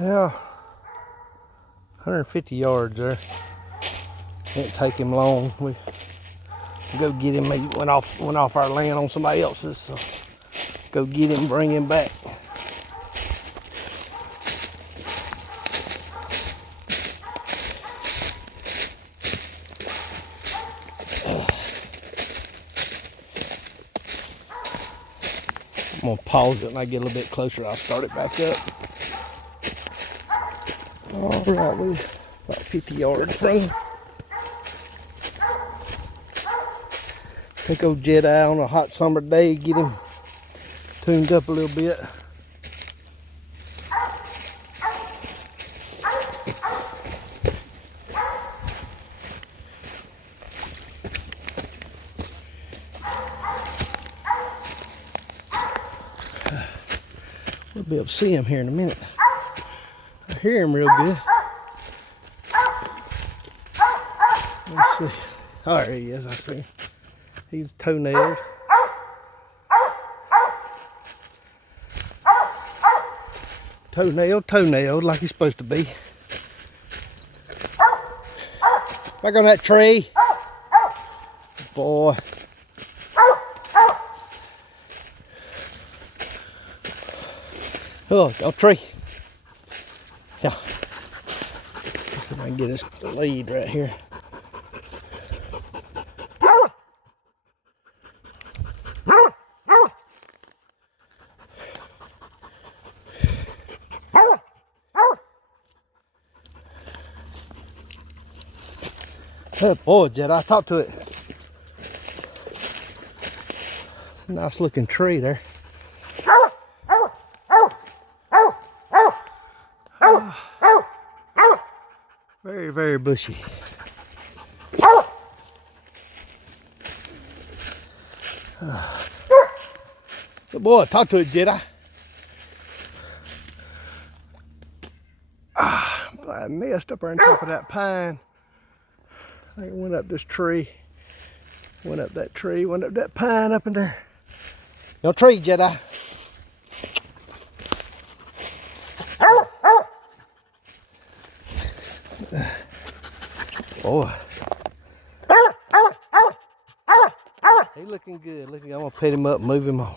Yeah, 150 yards there. Didn't take him long. We go get him. He went off our land on somebody else's. So go get him, bring him back. I'm gonna pause it when I get a little bit closer. I'll start it back up. All right, we about 50 yards from him. Take old Jedi on a hot summer day, get him tuned up a little bit. We'll be able to see him here in a minute. I hear him real good. Let's see. Oh, there he is. I see him. He's toenailed. Toenailed like he's supposed to be. Back on that tree. Boy. Oh, a tree. Yeah. If I can get his lead right here. Oh boy, Jedi, talk to it. It's a nice looking tree there. Very, very bushy. Good boy, talk to it, Jedi. I missed up there on top of that pine. I went up this tree, went up that tree, went up that pine up in there. No tree, Jedi. Boy. He looking good. I'm gonna pet him up, move him on.